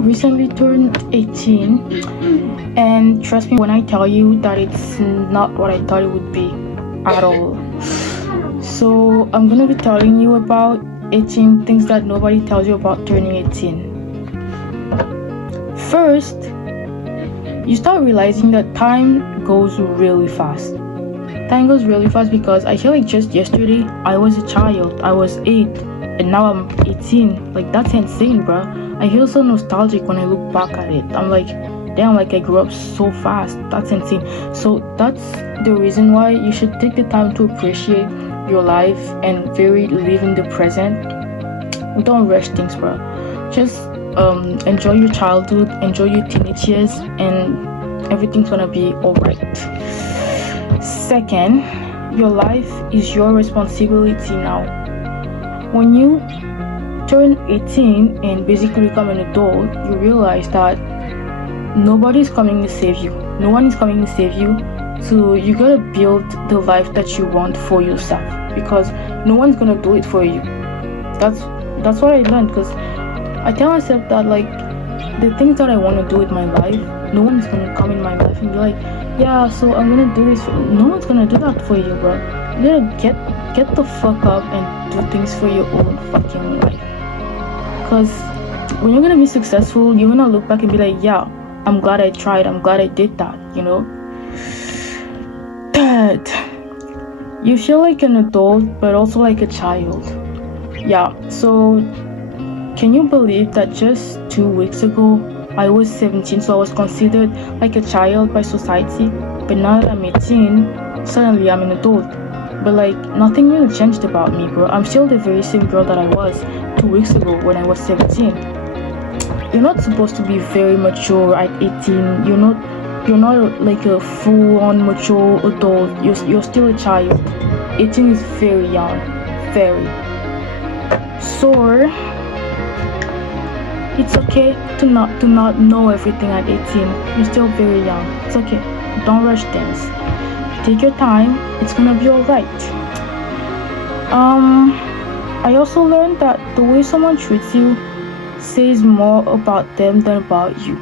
recently turned 18, and trust me when I tell you that it's not what I thought it would be at all. So I'm gonna be telling you about 18 things that nobody tells you about turning 18. First, you start realizing that time goes really fast. Time goes really fast because I feel like just yesterday I was a child. I was 8 and now I'm 18. Like, that's insane, bro. I feel so nostalgic when I look back at it. I'm like, damn, like I grew up so fast. That's insane. So that's the reason why you should take the time to appreciate your life and very live in the present. Don't rush things, bro. Just enjoy your childhood, enjoy your teenage years, and everything's gonna be alright. Second, your life is your responsibility now. When you turn 18 and basically become an adult, you realize that nobody's coming to save you. No one is coming to save you. So you gotta build the life that you want for yourself, because no one's gonna do it for you. That's what I learned, because I tell myself that, like, the things that I want to do with my life, no one's gonna come in my life and be like, yeah, so I'm gonna do this. No one's gonna do that for you, bro. You gotta get the fuck up and do things for your own fucking life. Because when you're gonna be successful, you're gonna look back and be like, yeah, I'm glad I tried. I'm glad I did that, you know? Third, you feel like an adult, but also like a child. Yeah, so can you believe that just 2 weeks ago I was 17, so I was considered like a child by society, but now that I'm 18, suddenly I'm an adult. But like, nothing really changed about me, bro. I'm still the very same girl that I was 2 weeks ago when I was 17. You're not supposed to be very mature at 18. You're not like a full-on mature adult. You're still a child. 18 is very young, very. So it's okay to not know everything at 18. You're still very young. It's okay. Don't rush things. Take your time. It's gonna be alright. I also learned that the way someone treats you says more about them than about you.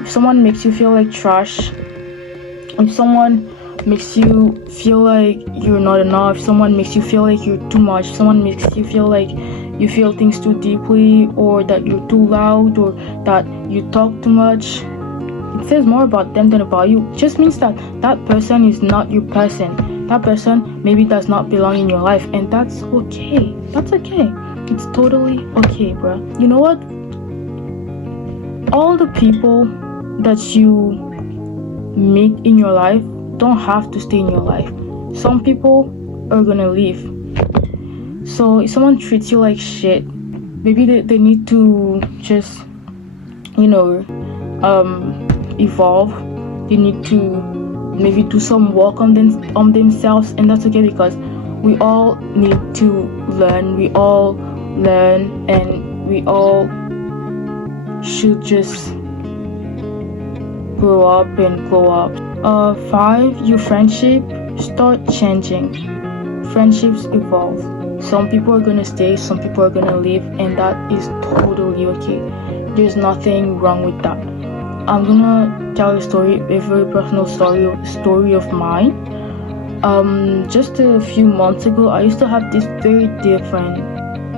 If someone makes you feel like trash, if someone makes you feel like you're not enough, if someone makes you feel like you're too much, if someone makes you feel like you feel things too deeply, or that you're too loud, or that you talk too much, it says more about them than about you. It just means that that person is not your person. That person maybe does not belong in your life, and that's okay. That's okay. It's totally okay, bro. You know what? All the people that you meet in your life don't have to stay in your life. Some people are gonna leave. So if someone treats you like shit, maybe they need to just, evolve. They need to maybe do some work on themselves, and that's okay, because we all need to learn. We all learn, and we all should just grow up and glow up. 5, your friendship start changing. Friendships evolve. Some people are gonna stay, some people are gonna leave, and that is totally okay. There's nothing wrong with that. I'm gonna tell a story, a very personal story of mine. Just a few months ago, I used to have this very dear friend.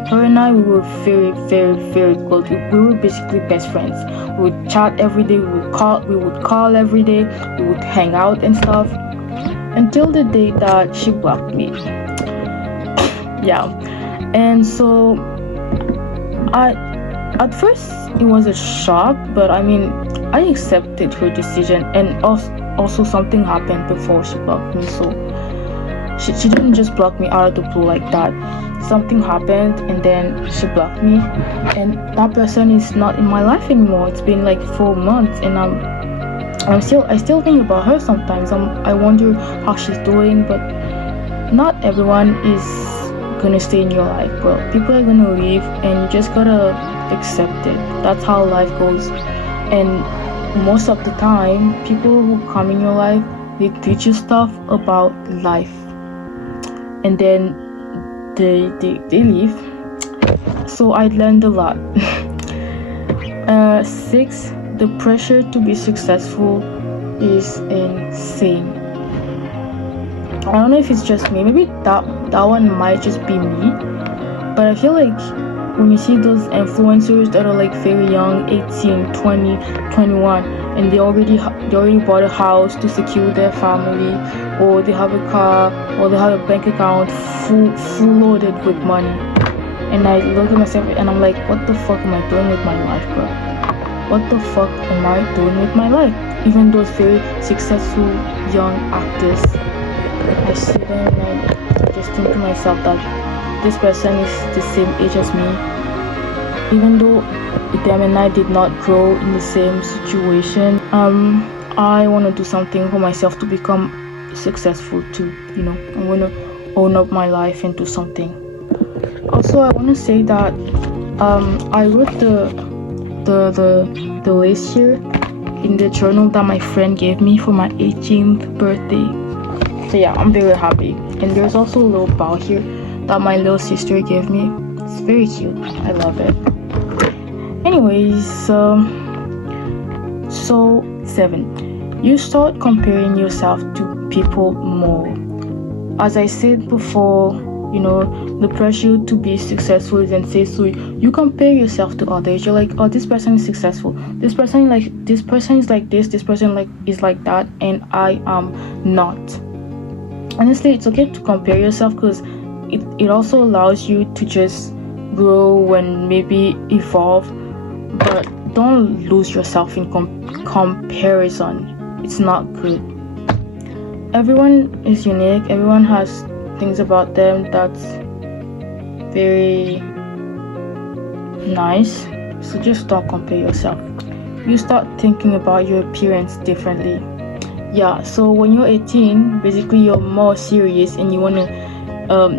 Her and I, we were very, very, very close. We were basically best friends. We would chat every day. We would call every day. We would hang out and stuff. Until the day that she blocked me. Yeah, and so at first it was a shock, but I mean, I accepted her decision, and also something happened before she blocked me. So she didn't just block me out of the blue like that. Something happened, and then she blocked me, and that person is not in my life anymore. It's been like 4 months, and I still think about her sometimes. I wonder how she's doing, but not everyone is gonna stay in your life, bro. People are gonna leave, and you just gotta accept it. That's how life goes. And most of the time, people who come in your life, they teach you stuff about life, and then they leave. So I learned a lot. 6, the pressure to be successful is insane. I don't know if it's just me. Maybe that one might just be me. But I feel like when you see those influencers that are like very young, 18, 20, 21, and they already bought a house to secure their family, or they have a car, or they have a bank account full loaded with money. And I look at myself and I'm like, what the fuck am I doing with my life, bro? What the fuck am I doing with my life? Even those very successful young actors, I sit there and I just think to myself that this person is the same age as me. Even though them and I did not grow in the same situation, I want to do something for myself to become successful too. I want to own up my life and do something. Also, I want to say that I wrote the list here in the journal that my friend gave me for my 18th birthday. So yeah, I'm very happy. And there's also a little bow here that my little sister gave me. It's very cute. I love it. Anyways, so 7, you start comparing yourself to people more. As I said before, the pressure to be successful is insane. So you compare yourself to others. You're like, oh, this person is successful. This person is like this. This person is like that, and I am not. Honestly, it's okay to compare yourself because it also allows you to just grow and maybe evolve, but don't lose yourself in comparison. It's not good. Everyone is unique. Everyone has things about them that's very nice. So just don't compare yourself. You start thinking about your appearance differently. Yeah, so when you're 18, basically you're more serious and you want to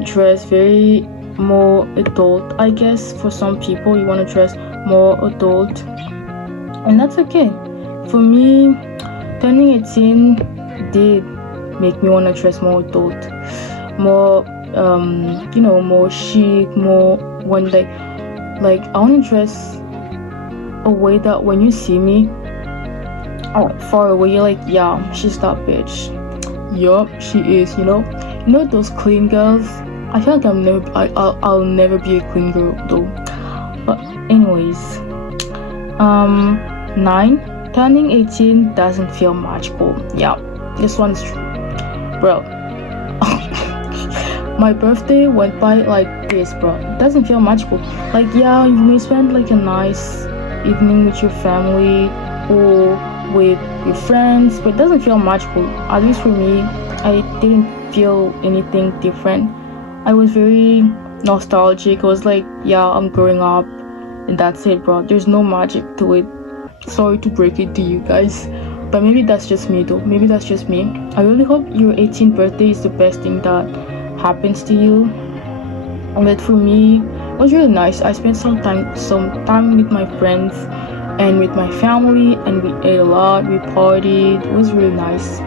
dress very more adult. I guess for some people you want to dress more adult, and that's okay. For me, turning 18 did make me want to dress more adult, more more chic, more when like I want to dress a way that when you see me far away, you're like, yeah, she's that bitch. Yup, she is. Those clean girls. I feel like I'll never be a clean girl though. But anyways, 9, turning 18 doesn't feel magical. Yeah, this one's true, bro. My birthday went by like this, bro. It doesn't feel magical. Like, yeah, you may spend like a nice evening with your family or with your friends, but it doesn't feel magical. At least for me, I didn't feel anything different. I was very nostalgic. I was like, yeah, I'm growing up, and that's it, bro. There's no magic to it. Sorry to break it to you guys, but maybe that's just me though. Maybe that's just me. I really hope your 18th birthday is the best thing that happens to you. But for me, it was really nice. I spent some time with my friends and with my family, and we ate a lot, we partied. It was really nice.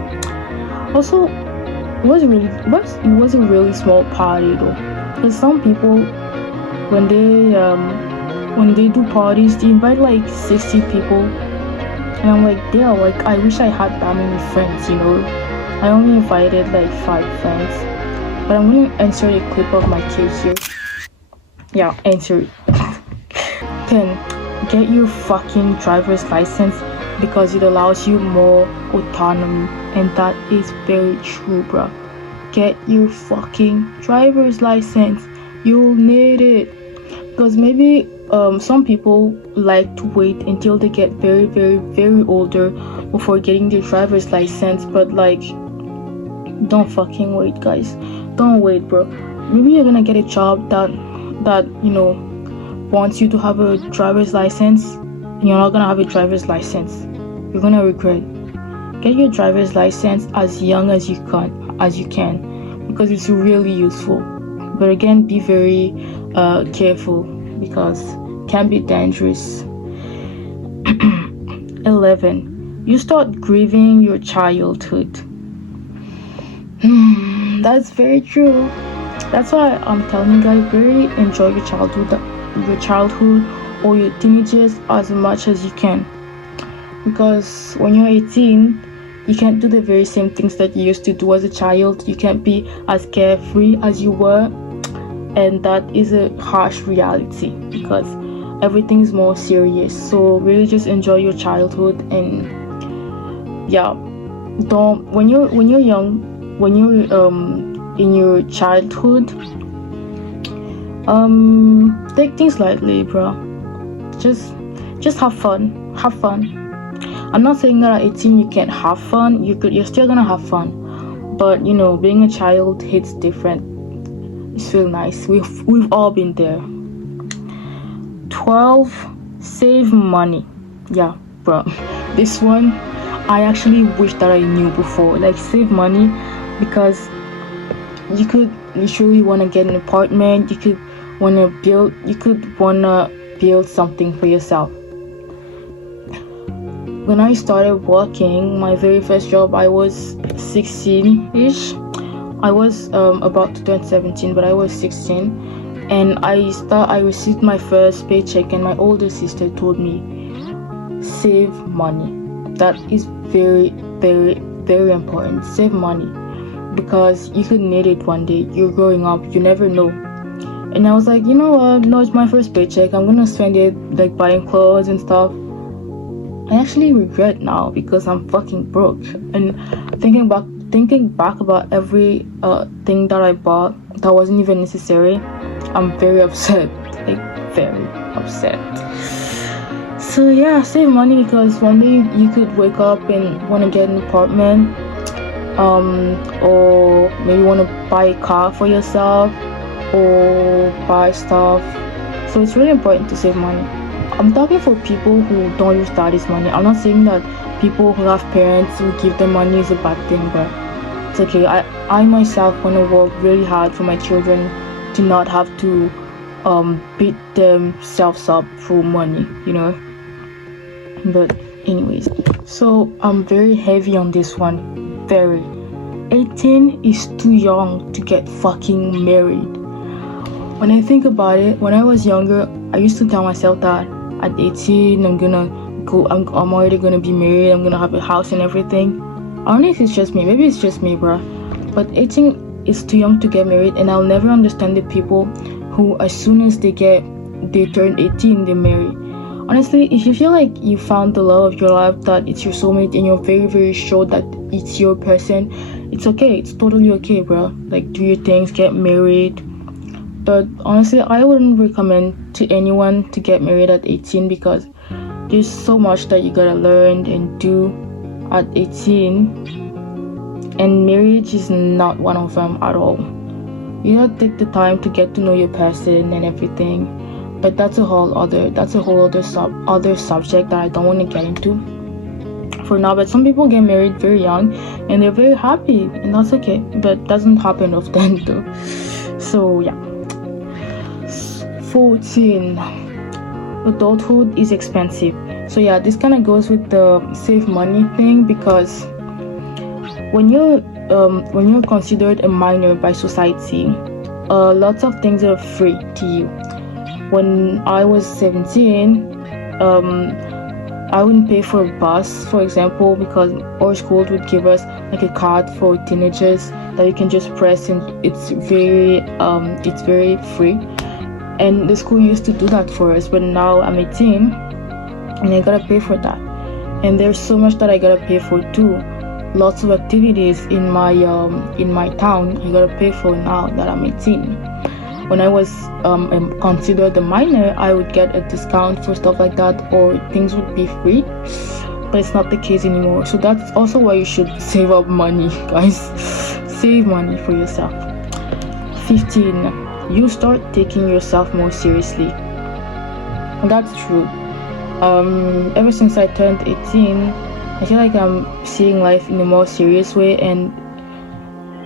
Also, it was a really small party though, because some people when they do parties, they invite like 60 people, and I'm like, damn, like I wish I had that many friends. I only invited like 5 friends. But I'm gonna insert a clip of my kid here. Yeah, insert. 10. Get your fucking driver's license because it allows you more autonomy, and that is very true, bro. Get your fucking driver's license. You'll need it, because maybe some people like to wait until they get very, very, very older before getting their driver's license. But like, don't fucking wait, guys. Don't wait, bro. Maybe you're gonna get a job that wants you to have a driver's license, and you're not gonna have a driver's license. You're gonna regret. Get your driver's license as young as you can, because it's really useful. But again, be very careful, because it can be dangerous. 11. You start grieving your childhood. That's very true. That's why I'm telling you guys, very enjoy your childhood, or your teenagers as much as you can, because when you're 18 you can't do the very same things that you used to do as a child. You can't be as carefree as you were, and that is a harsh reality because everything is more serious. So really just enjoy your childhood. And yeah, don't when you're young, when you're in your childhood, take things lightly, bro. Just have fun. I'm not saying that at 18 you can't have fun. You're still gonna have fun, but being a child hits different. It's feel nice. We've all been there. 12, save money. Yeah, bro. This one I actually wish that I knew before. Like, save money, because you could literally want to get an apartment. You could want to build something for yourself. When I started working, my very first job, I was 16-ish. I was about to turn 17, but I was 16, and I received my first paycheck, and my older sister told me, save money. That is very, very, very important. Save money, because you could need it one day. You're growing up, you never know. And I was like, you know what? No, it's my first paycheck. I'm gonna spend it like buying clothes and stuff. I actually regret now because I'm fucking broke. And thinking back about every thing that I bought that wasn't even necessary, I'm very upset. Like, very upset. So yeah, save money, because one day you could wake up and want to get an apartment, or maybe want to buy a car for yourself, or buy stuff. So it's really important to save money. I'm talking for people who don't use daddy's money. I'm not saying that people who have parents who give them money is a bad thing, but it's okay. I myself want to work really hard for my children to not have to beat themselves up for money, But anyways, so I'm very heavy on this one. Very. 18 is too young to get fucking married. When I think about it, when I was younger, I used to tell myself that at 18, I'm already gonna be married, I'm gonna have a house and everything. I don't know if it's just me, maybe it's just me, bruh. But 18 is too young to get married, and I'll never understand the people who, as soon as they turn 18, they marry. Honestly, if you feel like you found the love of your life, that it's your soulmate, and you're very, very sure that it's your person, it's okay. It's totally okay, bro. Like, do your things, get married. But honestly, I wouldn't recommend to anyone to get married at 18, because there's so much that you gotta learn and do at 18, and marriage is not one of them at all. You gotta take the time to get to know your person and everything. But that's a whole other subject that I don't want to get into for now. But some people get married very young and they're very happy, and that's okay. But doesn't happen often though. So yeah. 14. Adulthood is expensive. So yeah, this kind of goes with the save money thing, because when you're considered a minor by society, lots of things are free to you. When I was 17, I wouldn't pay for a bus, for example, because our school would give us like a card for teenagers that you can just press, and it's very free. And the school used to do that for us, but now I'm 18 and I gotta pay for that. And there's so much that I gotta pay for too. Lots of activities in my town I gotta pay for now that I'm 18. When I was considered a minor, I would get a discount for stuff like that, or things would be free, but it's not the case anymore. So that's also why you should save up money, guys. Save money for yourself. 15. You start taking yourself more seriously. That's true. Ever since I turned 18, I feel like I'm seeing life in a more serious way, and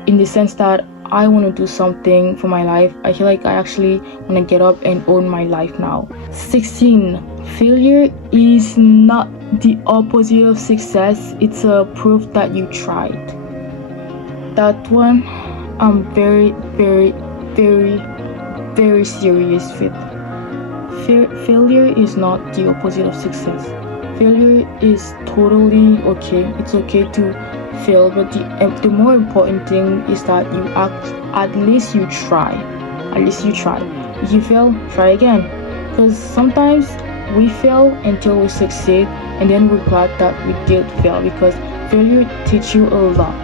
in the sense that I want to do something for my life. I feel like I actually want to get up and own my life now. 16. Failure is not the opposite of success. It's a proof that you tried. That one, I'm very, very, very, very serious with. failure is not the opposite of success. Failure is totally okay. It's okay to fail, but the more important thing is that you at least you try. At least you try. If you fail, try again. Because sometimes we fail until we succeed, and then we're glad that we did fail, because failure teaches you a lot.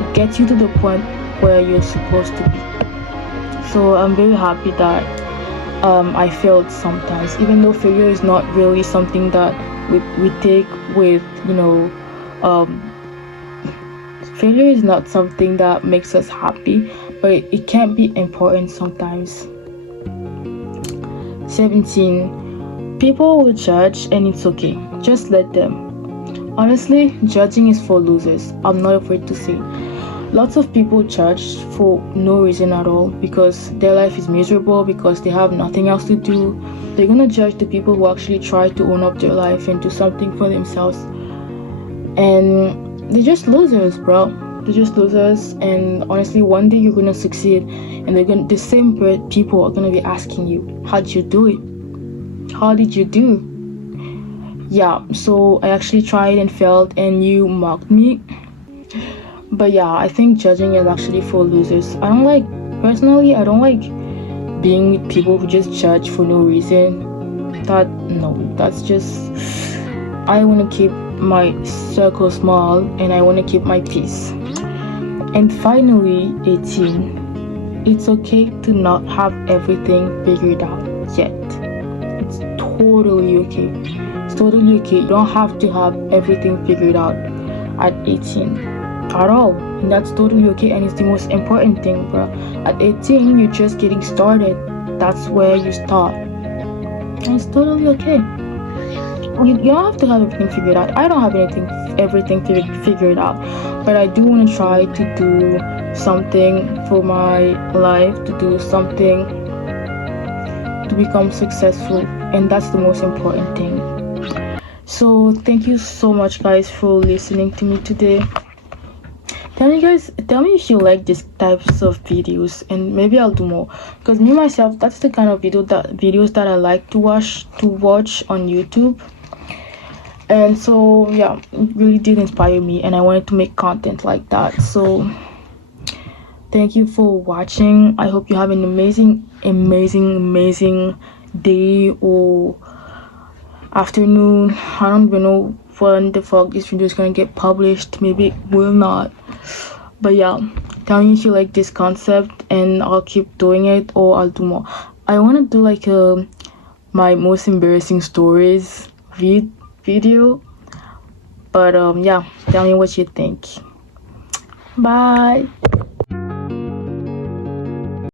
It gets you to the point where you're supposed to be. So I'm very happy that I failed sometimes, even though failure is not really something that we take with, failure is not something that makes us happy, but it can be important sometimes. 17. People will judge, and it's okay. Just let them. Honestly, judging is for losers. I'm not afraid to say. Lots of people judge for no reason at all, because their life is miserable, because they have nothing else to do. They're gonna judge the people who actually try to own up their life and do something for themselves. And they're just losers, bro. They're just losers. And honestly, one day you're gonna succeed, and the same people are gonna be asking you, how'd you do it? How did you do? Yeah, so I actually tried and failed, and you mocked me. But yeah, I think judging is actually for losers. I don't like being with people who just judge for no reason. That's just, I want to keep my circle small, and I want to keep my peace. And finally, 18. It's okay to not have everything figured out yet. It's totally okay. It's totally okay. You don't have to have everything figured out at 18 at all, and that's totally okay, and it's the most important thing, bro. At 18, you're just getting started. That's where you start, and it's totally okay. You don't have to have everything figured out. I don't have everything figured out, but I do want to try to do something for my life, to do something to become successful, and that's the most important thing. So thank you so much, guys, for listening to me today. Tell me if you like these types of videos, and maybe I'll do more, because me myself, that's the kind of videos that I like to watch on YouTube. And so yeah, it really did inspire me, and I wanted to make content like that. So thank you for watching. I hope you have an amazing day or afternoon. I don't even know when the fuck this video is gonna get published. Maybe it will not. But yeah, tell me if you like this concept, and I'll keep doing it, or I'll do more. I want to do like my most embarrassing stories video. But yeah, tell me what you think. Bye.